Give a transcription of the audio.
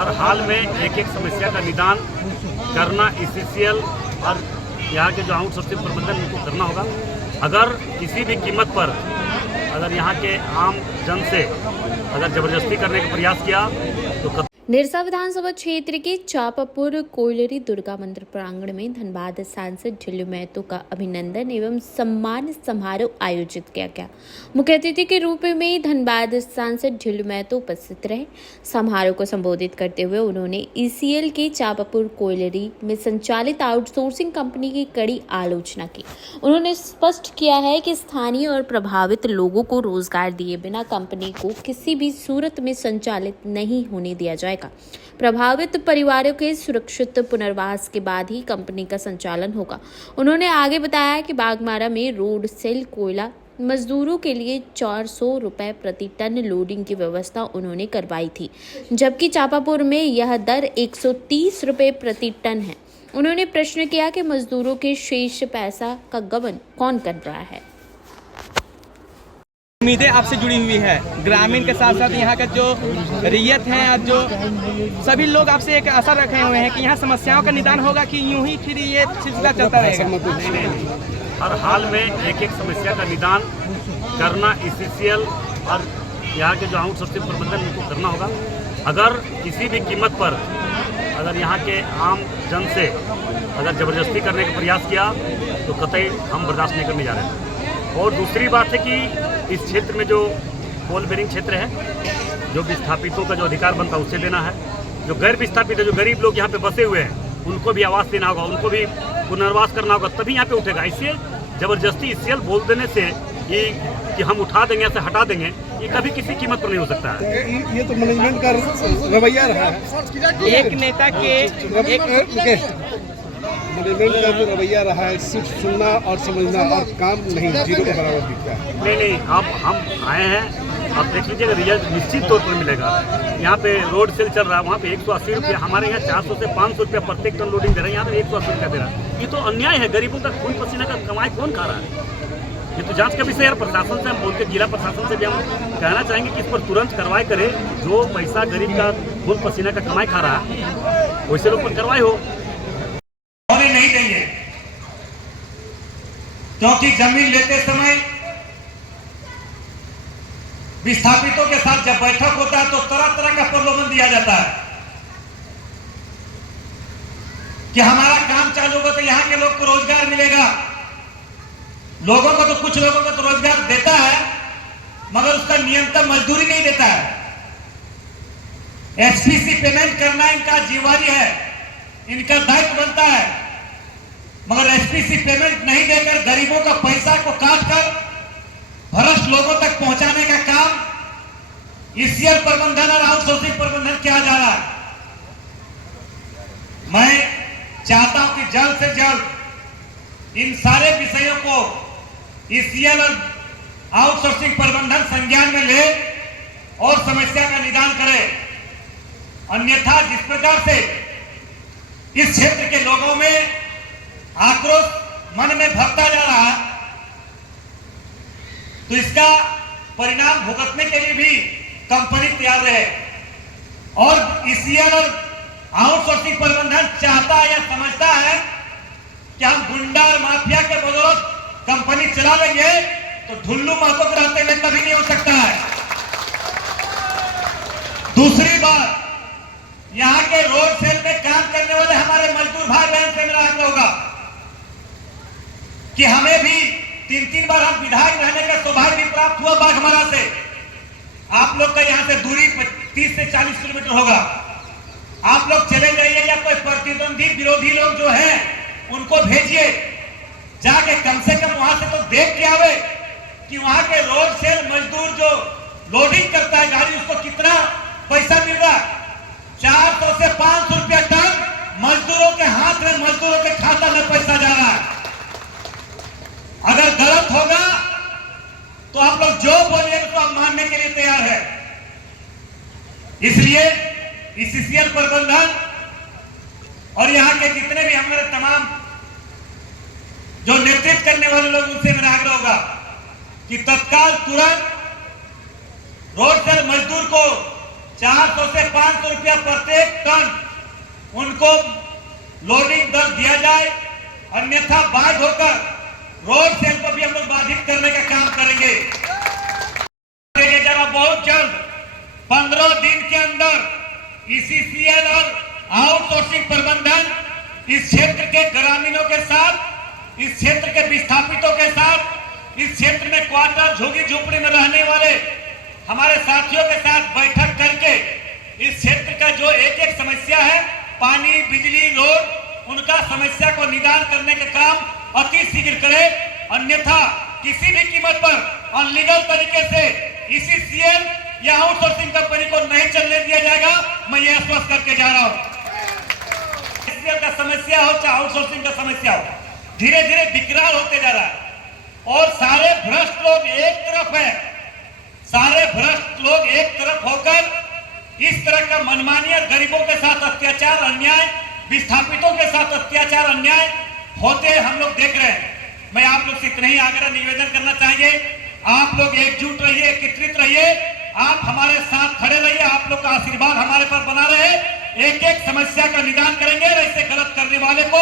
हर हाल में एक एक समस्या का निदान करना ECCL और यहाँ के जो आउटसोर्सिंग प्रबंधन उनको करना होगा। अगर किसी भी कीमत पर अगर यहाँ के आम जन से अगर जबरदस्ती करने का प्रयास किया तो निरसा विधानसभा क्षेत्र के चापापुर कोयलरी दुर्गा मंदिर प्रांगण में धनबाद सांसद ढिल्लू महतो का अभिनंदन एवं सम्मान समारोह आयोजित किया गया। मुख्य अतिथि के रूप में धनबाद सांसद ढिल्लू महतो उपस्थित रहे। समारोह को संबोधित करते हुए उन्होंने ECL के चापापुर कोयलरी में संचालित आउटसोर्सिंग कंपनी की कड़ी आलोचना की। उन्होंने स्पष्ट किया है कि स्थानीय और प्रभावित लोगों को रोजगार दिए बिना कंपनी को किसी भी सूरत में संचालित नहीं होने दिया जाएगा। प्रभावित परिवारों के सुरक्षित पुनर्वास के बाद ही कंपनी का संचालन होगा। उन्होंने आगे बताया कि बागमारा में रोड सेल कोयला मजदूरों के लिए 400 रुपए प्रति टन लोडिंग की व्यवस्था उन्होंने करवाई थी, जबकि चापापुर में यह दर 130 रुपए प्रति टन है। उन्होंने प्रश्न किया कि मजदूरों के शेष पैसा का गबन कौन कर रहा है। उम्मीदें आपसे जुड़ी हुई है, ग्रामीण के साथ साथ यहाँ का जो रैयत है और जो सभी लोग आपसे एक आशा रखे हुए हैं कि यहाँ समस्याओं का निदान होगा कि यूं ही फिर ये सिलसिला चलता रहेगा। हर हाल में एक एक समस्या का निदान करना ECCL और यहाँ के जो आउटसोर्सिंग प्रबंधन उनको करना होगा। अगर किसी भी कीमत पर अगर यहाँ के आम जन से अगर जबरदस्ती करने का प्रयास किया तो कतई हम बर्दाश्त नहीं करने जा रहे हैं। और दूसरी बात है कि इस क्षेत्र में जो कोल बेरिंग क्षेत्र है, जो विस्थापितों का जो अधिकार बनता है उसे देना है। जो गैर विस्थापित है, जो गरीब लोग यहाँ पे बसे हुए हैं, उनको भी आवास देना होगा, उनको भी पुनर्वास करना होगा, तभी यहाँ पे उठेगा। इससे जबरदस्ती ECL बोल देने से कि हम उठा देंगे, ऐसे हटा देंगे, ये कभी किसी कीमत पर नहीं हो सकता है। ये तो मैनेजमेंट का रवैया रहा है। एक नेता के मैनेजमेंट का जो रवैया रहा है सिर्फ सुनना और समझना और काम नहीं, जीरो के बराबर दिखता है। नहीं, अब हम आए हैं, अब देख लीजिएगा रिजल्ट निश्चित तौर पर मिलेगा। यहाँ पे रोड सेल चल रहा है, वहाँ पे 180 रुपये, हमारे यहाँ 400 से 500 रुपये प्रत्येक टन लोडिंग दे रहे हैं, यहाँ पे 180 रुपया दे रहा है। ये तो अन्याय है। गरीबों का खून पसीना का कमाई कौन खा रहा है? ये तो जांच का विषय है। प्रशासन से हम बोल के, जिला प्रशासन से भी हम कहना चाहेंगे कि इस पर तुरंत कार्रवाई करे। जो पैसा गरीब का खून पसीना का कमाई खा रहा है वैसे लोग पर कार्रवाई हो। नहीं देंगे, क्योंकि जमीन लेते समय विस्थापितों के साथ जब बैठक होता है तो तरह तरह का प्रलोभन दिया जाता है कि हमारा काम चालू होगा तो यहाँ के लोग को रोजगार मिलेगा। लोगों को तो, कुछ लोगों को तो रोजगार देता है मगर उसका नियंत्रण मजदूरी नहीं देता है। SPC पेमेंट करना इनका जिम्मेवारी है, इनका दायित्व बनता है, मगर SPC पेमेंट नहीं देकर गरीबों का पैसा को काटकर भ्रष्ट लोगों तक पहुंचाने का काम ECL प्रबंधन और आउटसोर्सिंग प्रबंधन किया जा रहा है। मैं चाहता हूं कि जल्द से जल्द इन सारे विषयों को ECL और आउटसोर्सिंग प्रबंधन संज्ञान में ले और समस्या का निदान करे। अन्यथा जिस प्रकार से इस क्षेत्र के लोगों में आक्रोश मन में भरता जा रहा है, तो इसका परिणाम भुगतने के लिए भी कंपनी तैयार रहे। और ECL और आउटसोर्सिंग प्रबंधन चाहता है या समझता है कि हम गुंडा और माफिया के बदौलत कंपनी चला लेंगे, तो ढुल्लू महतो के रहते हुए कभी नहीं हो सकता है। दूसरी बात, यहाँ के रोड सेल में काम करने वाले हमारे मजदूर भाई बहन से मेरा आग्रह होगा कि हमें भी 3-3 बार हम विधायक रहने का सौभाग्य भी प्राप्त हुआ बाघमारा से। आप लोग का यहाँ से दूरी 30 से 40 किलोमीटर होगा। आप लोग चले जाइए या कोई प्रतिद्वंदी विरोधी लोग जो हैं उनको भेजिए, जाके कम से कम वहां से तो देख के आवे कि वहां के रोड सेल मजदूर जो लोडिंग करता है गाड़ी, उसको कितना पैसा मिल रहा है। 400 से 500 रुपया टन मजदूरों के हाथ में, मजदूरों के खाता में पैसा जा रहा है। अगर गलत होगा तो आप लोग जो बोलिएगा तो हम मानने के लिए तैयार है। इसलिए ECCL प्रबंधन और यहाँ के जितने भी हमारे तमाम जो नेतृत्व करने वाले लोग, उनसे मेरा आग्रह होगा कि तत्काल तुरंत रोड सेल मजदूर को 400 से 500 रुपया प्रत्येक टन उनको लोडिंग दर दिया जाए, अन्यथा बाध्य होकर रोड सेल को भी हम लोग बाधित करने का काम करेंगे। जरा बहुत जल्द 15 दिन के अंदर ईसीसीएल और आउटसोर्सिंग प्रबंधन इस क्षेत्र के ग्रामीणों के साथ, इस क्षेत्र के विस्थापितों के साथ, इस क्षेत्र में क्वार्टर झुग्गी झोपड़ी में रहने वाले हमारे साथियों के साथ बैठक करके इस क्षेत्र का जो एक एक समस्या है, पानी, बिजली, रोड, उनका समस्या को निदान करने का काम अति शीघ्र करे, अन्यथा किसी भी कीमत पर अनलीगल तरीके से ईसीसीएल या आउटसोर्सिंग कंपनी को नहीं चलने दिया जाएगा। मैं ये आश्वस्त करके जा रहा हूँ। ईसीसीएल का समस्या हो चाहे आउटसोर्सिंग का समस्या हो, धीरे धीरे विकराल होते जा रहा है और सारे भ्रष्ट लोग एक तरफ है, सारे भ्रष्ट लोग एक तरफ होकर इस तरह का मनमानी और गरीबों के साथ अत्याचार, अन्याय, विस्थापितों के साथ अत्याचार, अन्याय होते हम लोग देख रहे हैं। मैं आप लोग से इतना ही आग्रह निवेदन करना चाहेंगे, आप लोग एकजुट रहिए, एकत्रित रहिए, आप हमारे साथ खड़े रहिए, आप लोग का आशीर्वाद हमारे पर बना रहे, एक एक समस्या का निदान करेंगे और ऐसे गलत करने वाले को